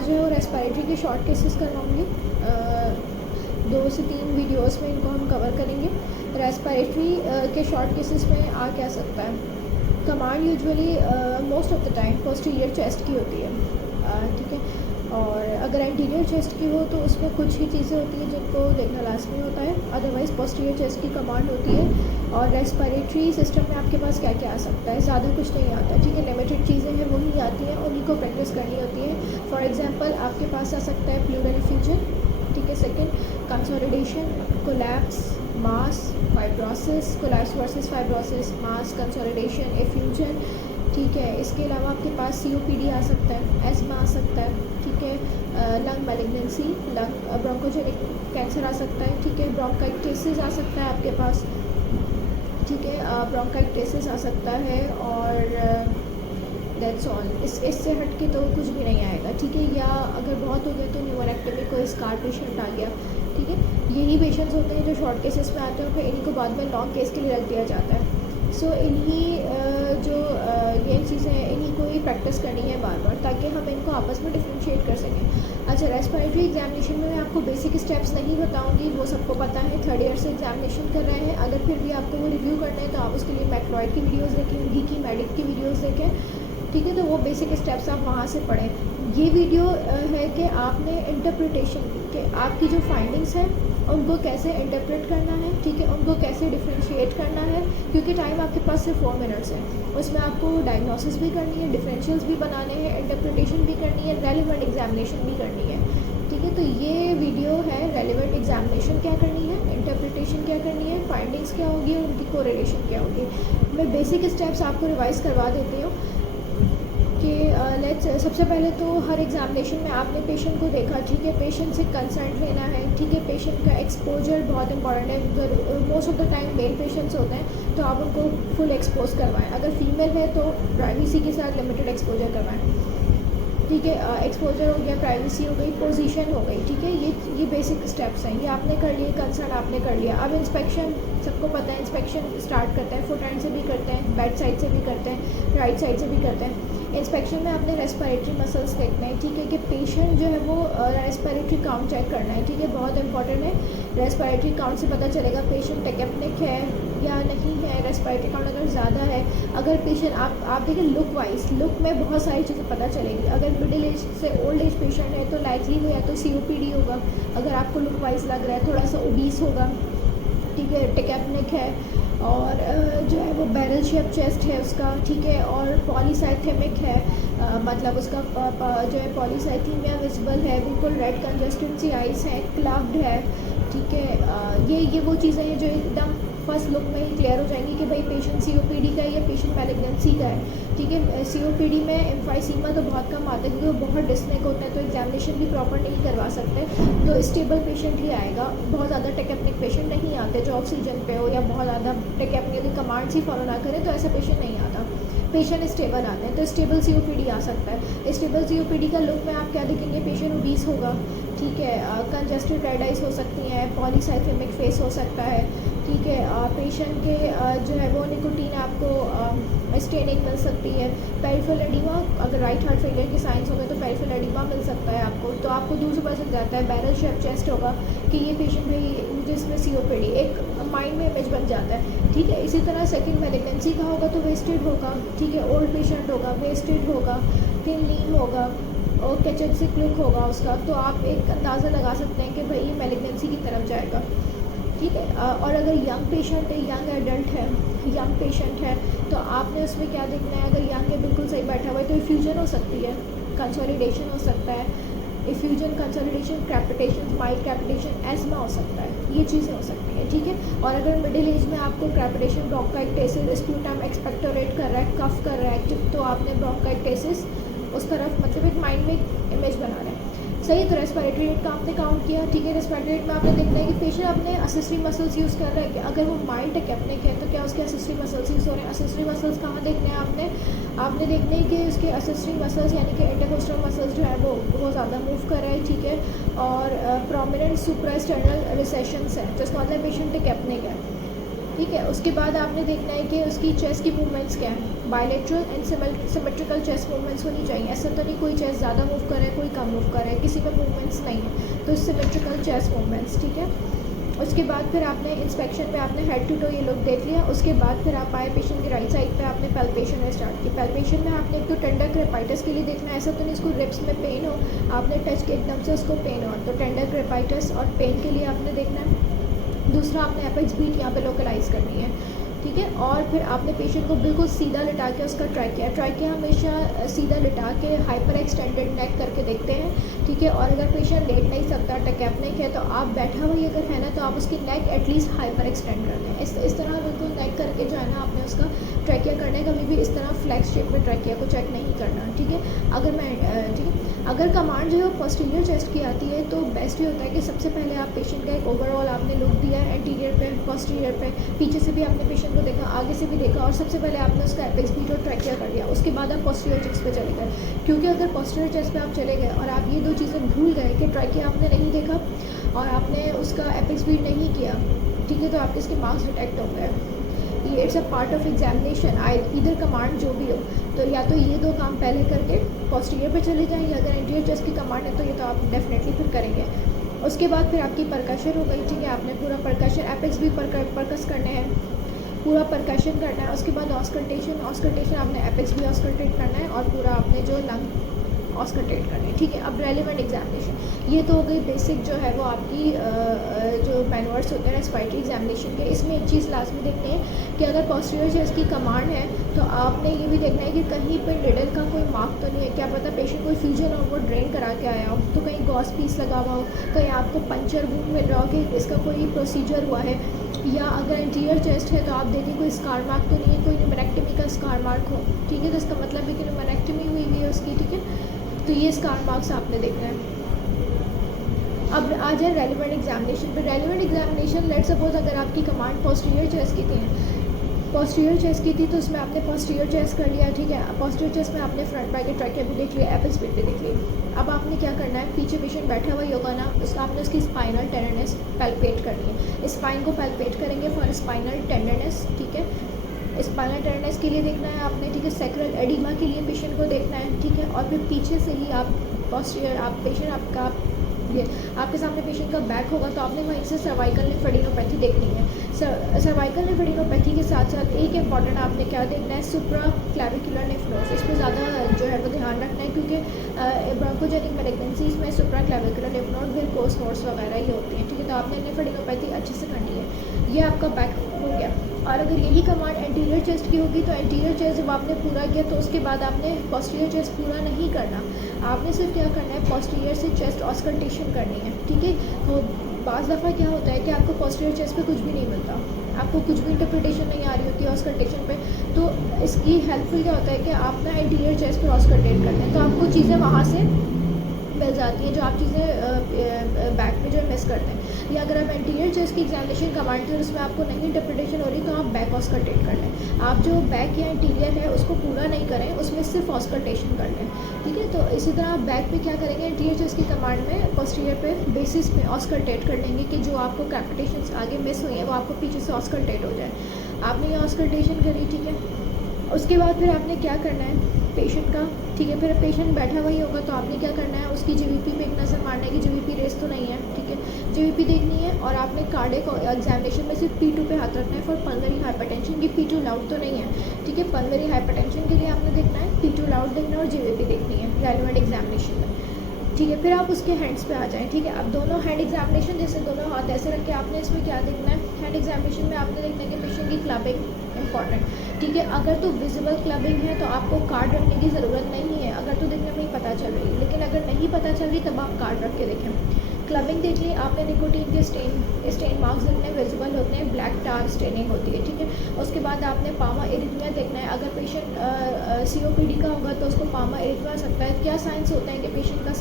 आज जो है वो रेस्पिरेटरी के शॉर्ट केसेस करवाऊँगी। 2 से 3 वीडियोस में इनको हम कवर करेंगे। रेस्पिरेटरी के शॉर्ट केसेस में आ क्या सकता है। Command usually most of the time posterior chest की होती है, ठीक है। और अगर एंटीरियर चेस्ट की हो तो उसमें कुछ ही चीज़ें होती हैं जिनको देखना लाजमी होता है, अदरवाइज़ पोस्टीरियर चेस्ट की कमांड होती है। और रेस्पिरेटरी सिस्टम में आपके पास क्या क्या आ सकता है, ज़्यादा कुछ नहीं आता, ठीक है। लिमिटेड चीज़ें हैं वही आती हैं, उन्हीं को प्रैक्टिस करनी होती है। फॉर एग्जांपल आपके पास आ सकता है प्लूरल इफ्यूजन, ठीक है। सेकंड, कंसोलिडेशन, कोलैप्स, मास, फाइब्रोसिस, कोलैप्स वर्सेस फाइब्रोसिस, मास, कंसोलिडेशन, इफ्यूजन, ठीक है। इसके अलावा आपके पास COPD आ सकता है, एस्मा आ सकता है, ठीक है। Lung malignancy, lung bronchogenic cancer आ सकता है, ठीक है। ब्रोंकाइटिस आ सकता है आपके पास, ठीक है। ब्रोंकाइटिस आ सकता है और दैट्स ऑल। इससे हट के तो कुछ भी नहीं आएगा, ठीक है। या अगर बहुत हो गया तो न्यूमोरेक्टमी, कोई स्कार पेशेंट आ गया, ठीक है। यही पेशेंट्स होते हैं जो शॉर्ट केसेस में आते हैं, फिर इन्हीं को बाद में लॉन्ग केस के लिए रख दिया जाता है। सो इन्हीं जो ये चीज़ें हैं इन्हीं को ही प्रैक्टिस करनी है बार बार, ताकि हम इनको आपस में डिफ्रेंशिएट कर सकें। अच्छा, रेस्पिरेटरी एग्जामिनेशन में मैं आपको बेसिक स्टेप्स नहीं बताऊंगी, वो सबको पता है, 3rd ईयर से एग्जामिनेशन कर रहे हैं। अगर फिर भी आपको वो रिव्यू करना है तो आप उसके लिए मैक्रोइड की वीडियोज़ देखें, घी की मेडिक की वीडियोज़ देखें, ठीक है। तो वो बेसिक स्टेप्स आप वहाँ से पढ़ें। ये वीडियो है कि आपने इंटरप्रिटेशन के आपकी जो फाइंडिंग्स हैं उनको कैसे इंटरप्रेट करना है, ठीक है। उनको कैसे डिफ्रेंशिएट करना है, क्योंकि टाइम आपके पास सिर्फ 4 मिनट्स है। उसमें आपको डायग्नोसिस भी करनी है, डिफरेंशियल्स भी बनाने हैं, इंटरप्रिटेशन भी करनी है, रेलिवेंट एग्जामिनेशन भी करनी है, ठीक है। तो ये वीडियो है रेलिवेंट एग्जामिनेशन क्या करनी है, इंटरप्रिटेशन क्या करनी है, फाइंडिंग्स क्या होगी और उनकी कोरिलेशन क्या होगी। मैं बेसिक स्टेप्स आपको रिवाइज़ करवा देती हूँ कि लेट्स सबसे पहले तो हर एग्जामिनेशन में आपने पेशेंट को देखा, ठीक है। पेशेंट से कंसर्न लेना है, ठीक है। पेशेंट का एक्सपोजर बहुत इंपॉर्टेंट है। अगर most of the time male patients होते हैं तो आप उनको फुल एक्सपोज करवाएं, अगर फीमेल है तो प्राइवेसी के साथ लिमिटेड एक्सपोजर करवाएं, ठीक है। एक्सपोजर हो गया, प्राइवेसी हो गई, पोजीशन हो गई, ठीक है। ये बेसिक स्टेप्स हैं, ये आपने कर लिए, कंसर्न आपने कर लिया। अब इंस्पेक्शन सबको पता है, इंस्पेक्शन स्टार्ट करते हैं, फुट एंड से भी करते हैं, बैक साइड से भी करते हैं, राइट साइड से भी करते हैं। इंस्पेक्शन में आपने रेस्पिरेटरी मसल्स देखना है, ठीक है, कि पेशेंट जो है वो रेस्पिरेटरी काउंट चेक करना है, ठीक है। बहुत इंपॉर्टेंट है, रेस्पिरेटरी काउंट से पता चलेगा पेशेंट टेकेप्निक है या नहीं है। रेस्पिरेटरी काउंट अगर ज़्यादा है, अगर पेशेंट आप देखिए लुक वाइज, लुक में बहुत सारी चीज़ें पता चलेगी। अगर मिडिल एज से ओल्ड एज पेशेंट है तो लाइकली हो या तो COPD होगा, अगर आपको लुक वाइज लग रहा है, थोड़ा सा ओबीस होगा, ठीक है, टेकेप्निक है, और जो है वो बैरल शेप चेस्ट है उसका, ठीक है। और पॉलीसाइथेमिक है, मतलब उसका जो है पॉलीसाइथीमिया विजिबल है, बिल्कुल रेड कंजस्टेंसी आइज है, क्लव्ड है, ठीक है। ये वो चीज़ें हैं जो एकदम फर्स्ट लुक में ही क्लियर हो जाएंगी कि भाई पेशेंट COPD का है या पेशेंट मैलिग्नेंसी का है, ठीक है। COPD में एम्फाइसीमा तो बहुत कम आता है क्योंकि वो बहुत डिस्नेक होता है, तो एग्जामिनेशन भी प्रॉपर नहीं करवा सकते, तो स्टेबल पेशेंट ही आएगा। बहुत ज़्यादा टेकेप्निक पेशेंट नहीं आते जो ऑक्सीजन पे हो या बहुत ज़्यादा टेकेप्निक की कमांड्स ही फॉलो ना करें, तो ऐसा पेशेंट नहीं आता। पेशेंट स्टेबल आते हैं, तो स्टेबल COPD आ सकता है। स्टेबल COPD का लुक में आप क्या देखेंगे, पेशेंट ओबीस होगा, ठीक है। कंजस्टेड रेड आइज हो सकती हैं, पॉलीसाइथेमिक फेस हो सकता है, ठीक है। पेशेंट के जो है वो निकोटीन आपको स्टेनिंग मिल सकती है। पेरिफेरल एडिमा, अगर राइट हार्ट फेलियर के साइंस होंगे तो पेरिफेरल एडिमा मिल सकता है आपको, तो आपको दूर से पता चल जाता है। बैरल शेप चेस्ट होगा कि ये पेशेंट भाई मुझे इसमें COPD, एक माइंड में इमेज बन जाता है, ठीक है। इसी तरह सेकंड मैलिग्नेंसी का होगा तो वेस्टेड होगा, ठीक है। ओल्ड पेशेंट होगा, वेस्टेड होगा, थिन लीन होगा और कैचेसिक लुक होगा उसका, तो आप एक अंदाज़ा लगा सकते हैं कि भाई ये मैलिग्नेंसी की तरफ जाएगा, ठीक है। और अगर यंग पेशेंट है, यंग एडल्ट है, यंग पेशेंट है, तो आपने उसमें क्या देखना है, अगर यंग है बिल्कुल सही बैठा हुआ है तो इफ्यूजन हो सकती है, कंसोलिडेशन हो सकता है, इफ्यूजन, कंसोलिडेशन, क्रैपिटेशन, माइल्ड क्रैपिटेशन, एस्मा हो सकता है, ये चीज़ें हो सकती हैं, ठीक है। और अगर मिडिल एज में आपको क्रैपिटेशन, ब्रोंकाइटिस, स्प्यूटम एक्सपेक्टोरेट कर रहा है, कफ कर रहा है, तो आपने ब्रोंकाइटिस उस तरफ मतलब एक माइंड में इमेज बना रहे हैं, सही। तो रेस्पिरेटरी रेट का आपने काउंट किया, ठीक है। रेस्पिरेटरी रेट में आपने देखना है कि पेशेंट अपने असेसरी मसल्स यूज़ कर रहा है, कि अगर वो माइल्ड टेकेप्निक है तो क्या उसके असेसरी मसल्स यूज़ हो रहे हैं। असेसरी मसल्स कहाँ देखने हैं आपने देखने हैं कि उसके असेसरी मसल्स यानी कि इंटरकोस्टल मसल्स जो है वो ज़्यादा मूव कर रहा है, ठीक है। और प्रोमिनेंट सुप्रास्टर्नल रिसेशंस है, तो इसका मतलब पेशेंट टेकेप्निक है, ठीक है। उसके बाद आपने देखना है कि उसकी चेस्ट की मूवमेंट्स क्या है, bilateral and symmetrical chest movements होनी चाहिए। ऐसा तो नहीं कोई चेस्ट ज़्यादा मूव कर रहा है, कोई कम मूव कर रहे हैं, किसी में मूवमेंट्स नहीं है, तो सिमेट्रिकल चेस्ट मूवमेंट्स, ठीक है। उसके बाद फिर आपने इंस्पेक्शन पे आपने हेड टू टो ये लुक देख लिया। उसके बाद फिर आप आए पेशेंट की राइट साइड पे, आपने पैल्पेशन में स्टार्ट की। पैल्पेशन में आपने एक तो टेंडर क्रेपाइटिस के लिए देखना है, ऐसा तो नहीं इसको रिब्स में पेन हो, आपने टच के एकदम से उसको पेन हो, तो टेंडर क्रेपाइटिस और पेन के लिए आपने देखना है। दूसरा आपने एपेक्स बीट यहाँ पे लोकलाइज करनी है, ठीक है। और फिर आपने पेशेंट को बिल्कुल सीधा लिटा के उसका ट्रैकिया हमेशा सीधा लिटा के हाइपर एक्सटेंडेड नेक करके देखते हैं, ठीक है। और अगर पेशेंट लेट नहीं सकता, टकैपनिक है, तो आप बैठा हुई अगर है ना, तो आप उसकी नेक एटलीस्ट हाइपर एक्सटेंड कर दें। इस तरह बिल्कुल नेक करके जो है ना आपने उसका ट्रैकिया करना है। कभी भी इस तरह फ्लैक्स शेप में ट्रैकिया को चेक नहीं करना, ठीक है। ठीक है, अगर कमांड जो है पोस्टीरियर चेस्ट की आती है, तो बेस्ट ये होता है कि सबसे पहले आप पेशेंट का एक ओवरऑल आपने लुक दिया, एंटीरियर पे, पोस्टीरियर पे, पीछे से भी आपने पेशेंट को देखा, आगे से भी देखा, और सबसे पहले आपने उसका एपेक्स बीट और ट्रैकिया कर दिया। उसके बाद आप पोस्टीरियर चेस्ट पे चले गए, क्योंकि अगर पोस्टीरियर चेस्ट पे आप चले गए और आप ये दो चीज़ें भूल गए कि ट्रैकिया आपने नहीं देखा और आपने उसका एपेक्स बीट नहीं किया, ठीक है, तो आपके इसके मार्क्स डिटेक्ट हो गए। ये it's a part of examination, इधर कमांड जो भी हो, तो या तो ये दो काम पहले करके पोस्टीरियर पे चले जाएं, या अगर एंटीरियर चेस्ट की कमांड है तो ये तो आप डेफिनेटली फिर करेंगे। उसके बाद फिर आपकी परकशन हो गई, ठीक है, आपने पूरा परकशन एपेक्स भी परकस करने हैं, पूरा परकशन करना है। उसके बाद ऑस्कल्टेशन आपने एपेक्स भी ऑस्कल्टेट करना है और पूरा आपने जो लंग ऑस्कल्टेट करना है, ठीक है। अब रेलिवेंट एग्जामिनेशन, ये तो हो गई बेसिक जो है वो आपकी जो मैनुअर्स होते हैं रेस्पिरेटरी एग्जामिनेशन के। इसमें एक चीज़ लाजमी देखनी है कि अगर पोस्टीरियर चेस्ट की कमांड है तो आपने ये भी देखना है कि कहीं पर निडल का कोई मार्क तो नहीं है। क्या पता पेशेंट कोई फ्यूजन और वो ड्रेन करा के आया हो, तो कहीं गॉस पीस लगा हुआ हो, कहीं आपको पंचर वूंड मिल रहा हो कि इसका कोई प्रोसीजर हुआ है, या अगर एंटीरियर चेस्ट है तो आप देखें कोई स्कार मार्क तो नहीं है, कोई न्यूमेरेक्टमी का स्कार मार्क हो, ठीक है, तो इसका मतलब है कि न्यूमेरेक्टमी हुई हुई है उसकी, ठीक है, तो ये स्कार मार्क्स आपने देखना है। अब आ जाए रेलिवेंट एग्जामिनेशन पे। रेलिवेंट एग्जामिनेशन, लेट सपोज अगर आपकी कमांड पोस्टीरियर चेस्ट की थी, तो उसमें आपने पोस्टीरियर चेस्ट कर लिया, ठीक है। पोस्टीरियर चेस्ट में आपने फ्रंट बैक ट्रैकिया भी देख लिया, एपेक्स बीट भी देख लिया। अब आपने क्या करना है, पीछे पेशेंट बैठा हुआ ही होगा ना, उसका आपने उसकी स्पाइनल टेंडरनेस पैल्पेट करनी है। स्पाइन को पैल्पेट करेंगे फॉर स्पाइनल टेंडरनेस, ठीक है। स्पाइनल टेंडरनेस के लिए देखना है आपने, ठीक है। सैक्रल एडिमा के लिए पेशेंट को देखना है, ठीक है। और फिर पीछे से ही आप पोस्टीरियर, आप पेशेंट आपका ये आपके सामने पेशेंट का बैक होगा, तो आपने वहीं से सर्वाइकल लिम्फेडेनोपैथी देखनी है। सर्वाइकल लिम्फेडेनोपैथी के साथ साथ एक इंपॉर्टेंट आपने क्या देखना है, सुप्रा क्लैविकुलर लिम्फ नोड्स। इस पर ज़्यादा जो है वो ध्यान रखना है, क्योंकि ब्रोंकोजेनिक मैलिग्नेंसीज में supra clavicular lymph node, varicose nodes वगैरह ये होती हैं, ठीक है। तो आपने लिम्फेडेनोपैथी अच्छे से करनी है। ये आपका बैक हो गया। और अगर यही कमांड एंटीरियर चेस्ट की होगी, तो एंटीरियर चेस्ट जब आपने पूरा किया तो उसके बाद आपने पोस्टीरियर चेस्ट पूरा नहीं करना, आपने सिर्फ क्या करना है, पोस्टीरियर से चेस्ट ऑस्कल्टेशन करनी है, ठीक है। तो बाज़ दफ़ा क्या होता है कि आपको पोस्टीरियर चेस्ट पे कुछ भी नहीं मिलता, आपको कुछ भी इंटरप्रिटेशन नहीं आ रही होती है ऑस्कल्टेशन पे, तो इसकी हेल्पफुल क्या होता है कि आप ना एंटीरियर चेस्ट पर ऑस्कल्टेट करते हैं, तो आपको चीज़ें वहाँ से मिल जाती हैं जो आप चीज़ें बैक में जो मिस करते हैं। या अगर आप एंटीरियर चेस्ट की एग्जामिनेशन कमांड थी और उसमें आपको नहीं इंटरप्रिटेशन हो रही, तो आप बैक ऑस्कल्टेट कर लें। आप जो बैक या एंटीरियर है उसको पूरा नहीं करें, उसमें सिर्फ ऑस्कल्टेशन कर लें, ठीक है। तो इसी तरह आप बैक पे क्या करेंगे, एंटीरियर चेस्ट की कमांड में पोस्टीरियर पे बेसिस पे ऑस्कल्टेट कर लेंगे कि जो आपको कैपिटेशन आगे मिस हुई है वो आपको पीछे से ऑस्कल्टेट हो जाए। आपने ये ऑस्कल्टेशन करी, ठीक है। उसके बाद फिर आपने क्या करना है पेशेंट का, ठीक है। फिर पेशेंट बैठा हुआ ही होगा, तो आपने क्या करना है, उसकी जीवीपी पे एक नज़र मारना है कि जीवीपी रेस तो नहीं है, ठीक है। जीवीपी देखनी है और आपने कार्डियक एग्जामिनेशन में सिर्फ P2 पे हाथ रखना है फॉर पल्मोनरी हाइपरटेंशन, कि P2 लाउड तो नहीं है, ठीक है। पल्मोनरी हाइपरटेंशन के लिए आपने देखना है P2 लाउड देखना है और जीवीपी देखनी है रेलेवेंट एग्जामिनेशन में, ठीक है। फिर आप उसके हैंड्स पे आ जाएं, ठीक है। अब दोनों हैंड एग्जामिनेशन, जैसे दोनों हाथ ऐसे रख के आपने इसमें क्या देखना है, हैंड एग्जामिनेशन में आपने देखना है कि पेशेंट की क्लबिंग इंपॉर्टेंट, ठीक है। अगर तो विजिबल क्लबिंग है तो आपको कार्ड रखने की ज़रूरत नहीं है, अगर तो देखने में ही पता चल रही है, लेकिन अगर नहीं पता चल रही तब आप कार्ड रख के देखें। क्लबिंग देख ली आपने, निकोटीन के स्टेन मार्क्स देखने विजिबल होते हैं, ब्लैक टार स्टेनिंग होती है, ठीक है। उसके बाद आपने पामा एरिथमिया देखना है। अगर पेशेंट COPD का होगा तो उसको पामा एरिथमिया हो सकता है। क्या साइंस होते हैं कि पेशेंट का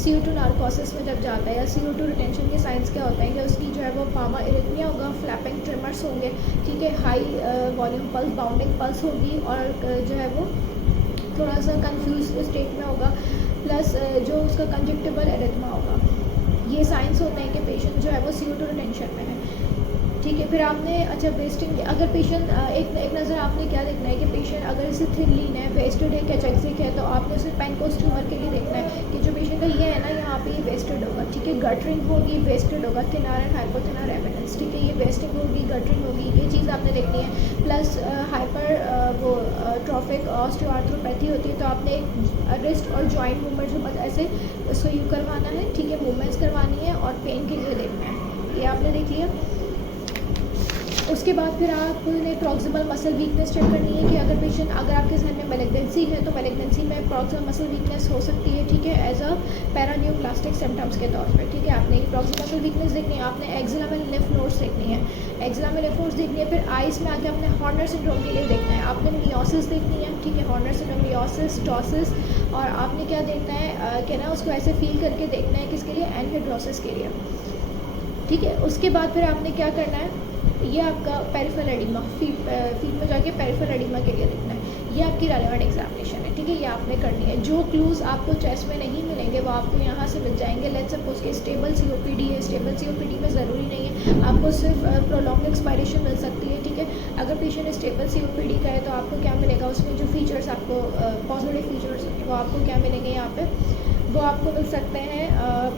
CO2 नार्कोसिस में जब जाता है, या CO2 रिटेंशन के साइंस क्या होते हैं कि उसकी जो है वो पामा एरिथमिया होगा, फ्लैपिंग ट्रिमर्स होंगे, ठीक है, high volume pulse, bounding pulse होगी, और जो है वो थोड़ा सा कंफ्यूज स्टेट में होगा, प्लस जो उसका कंजक्टिबल एरिथमा होगा। ये साइंस होते हैं कि पेशेंट जो है वो CO2 रिटेंशन में है, ठीक है। फिर आपने अच्छा वेस्टिंग, अगर पेशेंट एक नज़र आपने क्या देखना है कि पेशेंट अगर इसे थिन लीन है, वेस्टेड है, कैचेक्सिक है, तो आपने उसे पेनकोस ट्यूमर के लिए देखना है कि जो पेशेंट का यहाँ पे ये वेस्टेड होगा, ठीक है। गटरिंग होगी, वेस्टेड होगा, थिनर एंड हाइपोथिनर एविडेंस, ठीक है। ये वेस्टिंग होगी, गटरिंग होगी, ये चीज़ आपने देखनी है। प्लस हाइपर वो ट्रॉफिक ऑस्टियोआर्थ्रोपैथी होती है, तो आपने रिस्ट और जॉइंट मूवमेंट जो बस ऐसे उसको यू करवाना है, ठीक है। मूवमेंट्स करवानी है और पेन के लिए देखना है, ये आपने देख लिया। उसके बाद फिर आपने प्रॉक्सिमल मसल वीकनेस चेक करनी है कि अगर पेशेंट, अगर आपके जहन में मैलिग्नेंसी है तो मैलिग्नेंसी में प्रॉक्सिमल मसल वीकनेस हो सकती है, ठीक है, एज अ पैरान्यूप्लास्टिक सिम्टम्स के तौर पर, ठीक है। आपने प्रॉक्सिमल मसल वीकनेस देखनी है, आपने एक्जिला में लिम्फ नोड्स देखनी है, एक्जिला में लिम्फ नोड्स देखनी है। फिर आइस में आके आपने हॉर्नर सिंड्रोम के लिए देखना है, आपने मियोसिस देखनी है, ठीक है। हॉर्नर सिंड्रोम, मियोसिस, टॉसिस, और आपने क्या देखना है कि ना उसको ऐसे फील करके देखना है, किसके लिए, एनहेड्रोसिस के लिए, ठीक है। उसके बाद फिर आपने क्या करना है, ये आपका पेरिफेरल एडिमा, फीट में जाके पेरिफेरल एडिमा के लिए देखना है, ये आपकी रेलेवेंट एग्जामिनेशन है, ठीक है। ये आपने करनी है। जो क्लूज़ आपको चेस्ट में नहीं मिलेंगे वो आपको यहाँ से मिल जाएंगे। लेट्स सपोज कि स्टेबल सीओपीडी है, स्टेबल सीओपीडी में ज़रूरी नहीं है, आपको सिर्फ प्रोलॉन्ग एक्सपायरेशन मिल सकती है, ठीक है। अगर पेशेंट स्टेबल सीओपीडी का है तो आपको क्या मिलेगा, उसमें जो फीचर्स आपको पॉजिटिव फीचर्स वो आपको क्या मिलेंगे यहाँ पे, वो आपको मिल सकते हैं।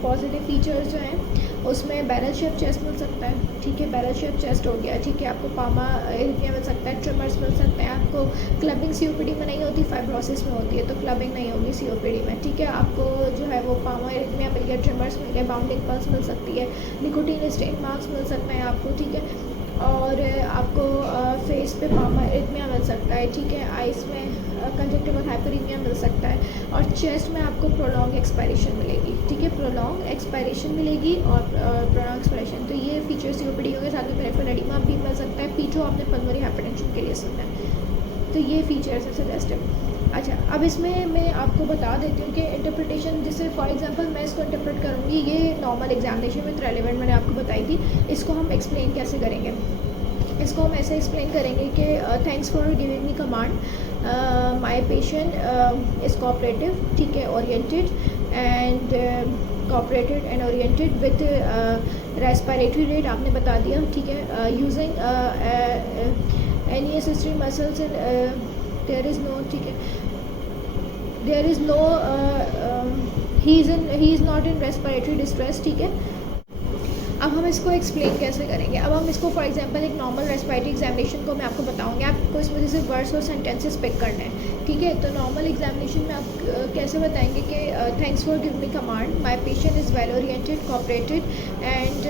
पॉजिटिव फीचर्स जो हैं उसमें बैरल शेप चेस्ट मिल सकता है, ठीक है। बैरल शेप चेस्ट हो गया, ठीक है। आपको पामा एरिथमिया मिल सकता है, ट्रिमर्स मिल सकते हैं। आपको क्लबिंग सीओपीडी में नहीं होती, फाइब्रोसिस में होती है, तो क्लबिंग नहीं होगी सीओपीडी में, ठीक है। आपको जो है वो पामा एरिथमिया मिल गया, ट्रिमर्स मिल गए, बाउंडिंग पल्स मिल सकती है, निकोटीन स्टेन मार्क्स मिल सकते हैं आपको, ठीक है। और आपको फेस पे पामा एरिथमिया मिल सकता है, ठीक है। आइस में कंजक्टिवल हाइपरीमिया मिल सकता है, और चेस्ट में आपको प्रोलॉन्ग एक्सपायरेशन मिलेगी, ठीक है। प्रोलॉन्ग एक्सपायरेशन मिलेगी और प्रोलॉन्ग एक्सपायरेशन, तो ये फीचर्स सीओपीडी के साथ में पेरिफेरल एडिमा भी मिल सकता है। पीठो आपने पल्मोनरी हाइपरटेंशन के लिए सुनना है, तो ये फीचर्स है सजेस्टिव। अच्छा, अब इसमें मैं आपको बता देती हूँ कि इंटरप्रिटेशन, जैसे फॉर एग्जांपल मैं इसको इंटरप्रेट करूँगी, ये नॉर्मल एग्जामिनेशन विद रेलेवेंट मैंने आपको बताई थी, इसको हम एक्सप्लेन कैसे करेंगे। इसको हम ऐसे एक्सप्लेन करेंगे कि thanks for giving me command, my patient is cooperative, ठीक है, oriented and cooperated and oriented with respiratory rate आपने बता दिया, ठीक है। Using any accessory muscles in there is no, ठीक है, there is no, he is not in respiratory distress, ठीक है। अब हम इसको एक्सप्लेन कैसे करेंगे। अब हम इसको फॉर एग्जांपल एक नॉर्मल रेस्पिरेटरी एग्जामिनेशन को मैं आपको बताऊंगी, आपको इसमें जैसे वर्ड्स और सेंटेंसेस पिक करने हैं, ठीक है। तो नॉर्मल एग्जामिनेशन में आप कैसे बताएंगे कि thanks for giving me command, my patient is well oriented, cooperated and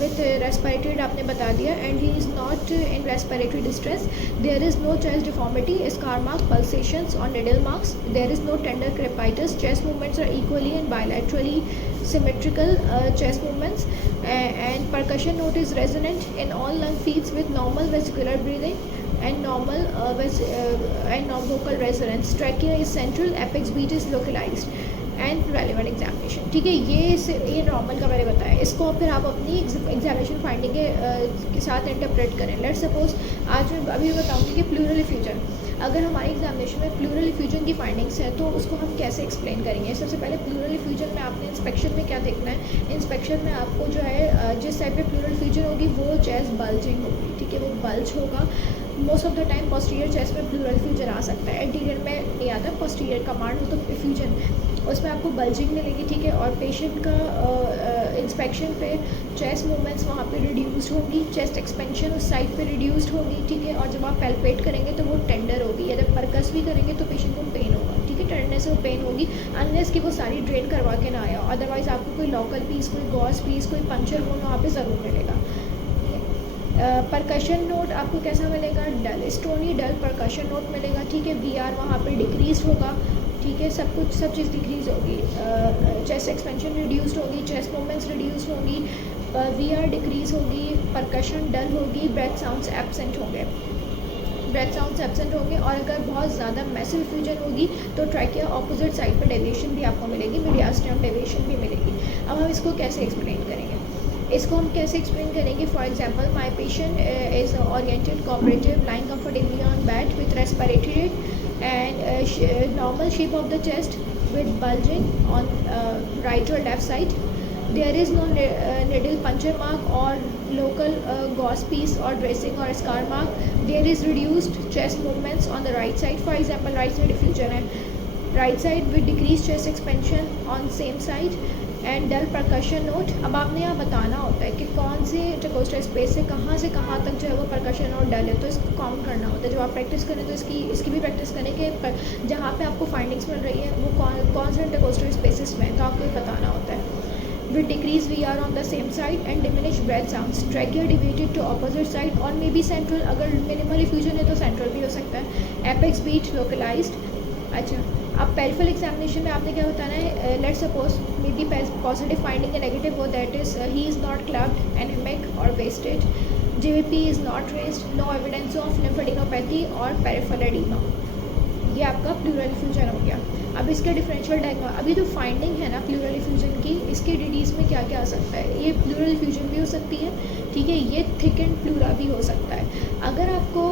with respiratory आपने बता दिया, and he is not in respiratory distress, there is no chest deformity, scar mark, pulsations और needle marks, there is no tender crepitus, chest movements are equally and bilaterally symmetrical chest movements, and percussion note is resonant in all lung fields with normal vesicular breathing and normal vocal resonance. Trachea is central, apex beat is localized and relevant examination, ठीक है। ये normal का मैंने बताया। इसको फिर आप अपनी एग्जामिनेशन फाइंडिंग के साथ इंटरप्रेट करें। लेट्स सपोज आज मैं अभी बताऊंगी कि प्लूरल इफ्यूजन, अगर हमारी एग्जामिनेशन में प्लूरल इफ्यूजन की फाइंडिंग्स है तो उसको हम कैसे एक्सप्लेन करेंगे। सबसे पहले प्लूरल इफ्यूजन में आपने इंस्पेक्शन में क्या देखना है, इंस्पेक्शन में आपको जो है जिस टाइप पे प्लूरल इफ्यूजन होगी वो चेस्ट बल्जिंग होगी, ठीक है, वो बल्ज होगा। Most of the time posterior chest में प्लूरल इफ्यूजन आ सकता है, एंटीरियर में नहीं आता, पोस्टीरियर कमांड हो तो इफ्यूजन उसमें आपको बल्जिंग मिलेगी, ठीक है। और पेशेंट का इंस्पेक्शन पे चेस्ट मूवमेंट्स वहाँ पे रिड्यूस्ड होंगी, चेस्ट एक्सपेंशन उस साइड पे रिड्यूस्ड होगी, ठीक है। और जब आप पैल्पेट करेंगे तो वो टेंडर होगी, यदि परकस भी करेंगे तो पेशेंट को पेन होगा, ठीक है, टेंडरनेस से वो पेन होगी, अनलेस कि वो सारी ड्रेन करवा के ना आया, अदरवाइज़ आपको कोई लोकल पीस, कोई गॉस पीस, कोई पंचर वोन वहाँ पे ज़रूर मिलेगा। परकशन नोट आपको कैसा मिलेगा, डल, स्टोनी डल परकशन नोट मिलेगा, ठीक है। VR वहाँ पे डिक्रीज होगा, ठीक है, सब चीज़ डिक्रीज होगी, चेस्ट एक्सपेंशन रिड्यूस्ड होगी, चेस्ट मूवमेंट्स रिड्यूस होगी, VR डिक्रीज होगी, परकशन डल होगी, ब्रेथ साउंड्स एब्सेंट होंगे, और अगर बहुत ज़्यादा मैसिव इफ्यूजन होगी तो ट्रैकिया ऑपोजिट साइड पर डेविएशन भी आपको मिलेगी, मीडियास्टियम डेविएशन भी मिलेगी। अब हम इसको कैसे एक्सप्लेन करेंगे, इसको हम कैसे एक्सप्लेन करेंगे। For example my patient is oriented, cooperative, lying comfortably on bed with respiratory rate and normal shape of the chest with bulging on right or left side. There is no needle puncture mark or local gauze piece or dressing or scar mark. There is reduced chest movements on the right side. For example, right side effusion है, right side with decrease chest expansion on same side and dull percussion note. अब आपने यहाँ बताना होता है कि कौन से इंटरकोस्टल स्पेस से कहाँ तक जो है वो परकशन नोट डल है, तो इसको काउंट करना होता है। जब आप प्रैक्टिस करें तो इसकी भी प्रैक्टिस करें कि जहाँ पे आपको फाइंडिंग्स मिल रही है वो कौन से इंटरकोस्टल स्पेसिस में, तो आपको बताना होता है। With decrease we are on the same side and diminish breath sounds. Trachea deviated to opposite side और मे बी सेंट्रल, अगर मिनिमल effusion है तो सेंट्रल भी हो सकता है। Apex beat localized। अच्छा, अब पेरिफेरल एग्जामिनेशन में आपने क्या बताना है, let's suppose may be positive finding या नेगेटिव हो, that is he is not clubbed, anaemic और wasted, JVP is not raised, no evidence of lymphadenopathy और पेरिफेरल एडीमा। ये आपका प्लूरल इफ्यूजन हो गया। अब इसका डिफरेंशियल डायग्नोसिस, अभी जो फाइंडिंग है ना प्लूरल इफ्यूजन की, इसके डिडीज़ में क्या क्या आ सकता है, ये प्लूरल इफ्यूजन भी हो सकती है, ठीक है, ये थिक एंड प्लूरा भी हो सकता है। अगर आपको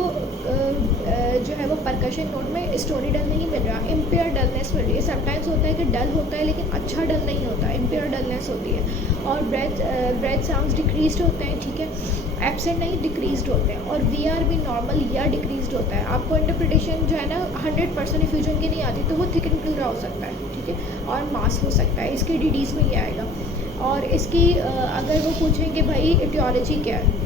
जो है वो परकशन नोट में स्टोरी डल नहीं मिल रहा, इम्पेयर डलनेस मिल रही है, समटाइम्स होता है कि डल होता है लेकिन अच्छा डल नहीं होता, इम्पेयर डलनेस होती है, और ब्रेथ साउंड्स डिक्रीज्ड होते हैं, ठीक है, एब्सेंट नहीं डिक्रीज्ड होते हैं, और VR भी नॉर्मल या डिक्रीज्ड होता है। आपको इंटरप्रिटेशन जो है ना 100% इफ्यूजन की नहीं आती, तो वो थिक एंड प्लूरा हो सकता है, ठीक है, और मास हो सकता है, इसके डीडीज़ में ये आएगा। और इसकी अगर वो पूछें कि भाई एटियोलॉजी क्या है,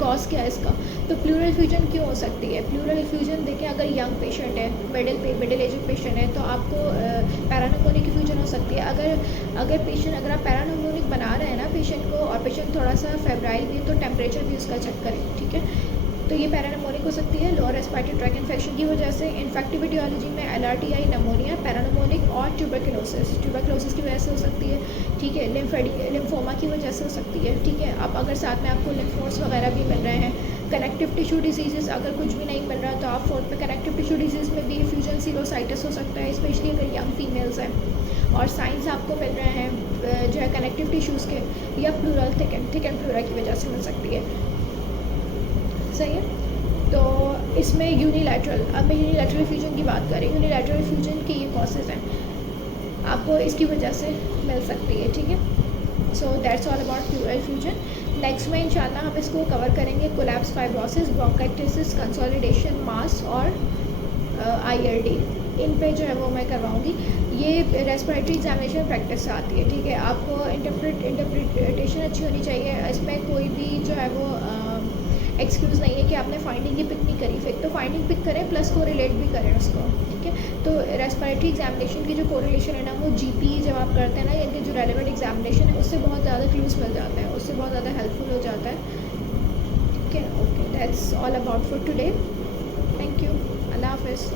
कॉज क्या है इसका, तो प्लूरल इफ्यूजन क्यों हो सकती है। प्लूरल इफ्यूजन देखिए, अगर यंग पेशेंट है, मिडिल एज पेशेंट है, तो आपको पैरानोमोनिक इफ्यूजन हो सकती है। अगर आप पैरानोमोनिक बना रहे हैं ना पेशेंट को, और पेशेंट थोड़ा सा फेब्राइल भी, तो टेम्परेचर भी उसका चेक करें, ठीक है, तो ये पैरानोमोनिक हो सकती है लोअर रेस्पिरेटरी ट्रैक इन्फेक्शन की वजह से। इन्फेक्टिव एटियोलॉजी में LRTI, नमोनिया, पैरानोमोनिक और ट्यूबरकुलोसिस की वजह से हो सकती है, ठीक है, लिम्फोमा की वजह से हो सकती है, ठीक है। अब अगर साथ में आपको लिम्फ नोड्स वगैरह भी मिल रहे हैं, कनेक्टिव टिश्यू डिजीज़ अगर कुछ भी नहीं मिल रहा, तो आप फोर्थ में कनेक्टिव टिश्यू डिजीज़ में भी इफ्यूजन सीरोसाइटिस हो सकता है, स्पेशली अगर यंग फीमेल्स हैं, और साइंस आपको मिल रहे हैं जो है कनेक्टिव टिश्यूज़ के, या प्लूरल थिक एंड प्लूरा की वजह से मिल सकती है, सही है। तो इसमें यूनिलैटरल, अब मैं यूनिलैटरल इफ्यूजन की बात करें, यूनिलैटरल इफ्यूजन की ये कॉजेज़ हैं, आपको इसकी वजह से मिल सकती है, ठीक है। So that's all about pleural effusion. Next में इंशाल्लाह हम इसको कवर करेंगे, कोलैप्स, फाइब्रोसिस, ब्रोंकाइटिस, कंसोलिडेशन, मास और IRD, इन पे जो है वो मैं करवाऊँगी। ये रेस्पिरेटरी एग्जामिनेशन प्रैक्टिस से आती है, ठीक है। आपको इंटरप्रिटेशन अच्छी होनी चाहिए, इसमें कोई भी जो है वो एक्सक्यूज़ नहीं है कि आपने फाइंडिंग ही पिक नहीं करी, फिर तो फाइंडिंग पिक करें प्लस को रिलेट भी करें उसको, ठीक है। तो रेस्पिरेटरी एग्जामिनेशन की जो कोरिलेशन है ना, वो GP जब आप करते हैं ना, यानी जो रेलेवेंट एग्जामिनेशन है, उससे बहुत ज़्यादा क्लूज़ मिल जाता है, उससे बहुत ज़्यादा हेल्पफुल हो जाता है, ठीक है। Okay, that's all about for today, thank you, अल्लाह हाफिज़।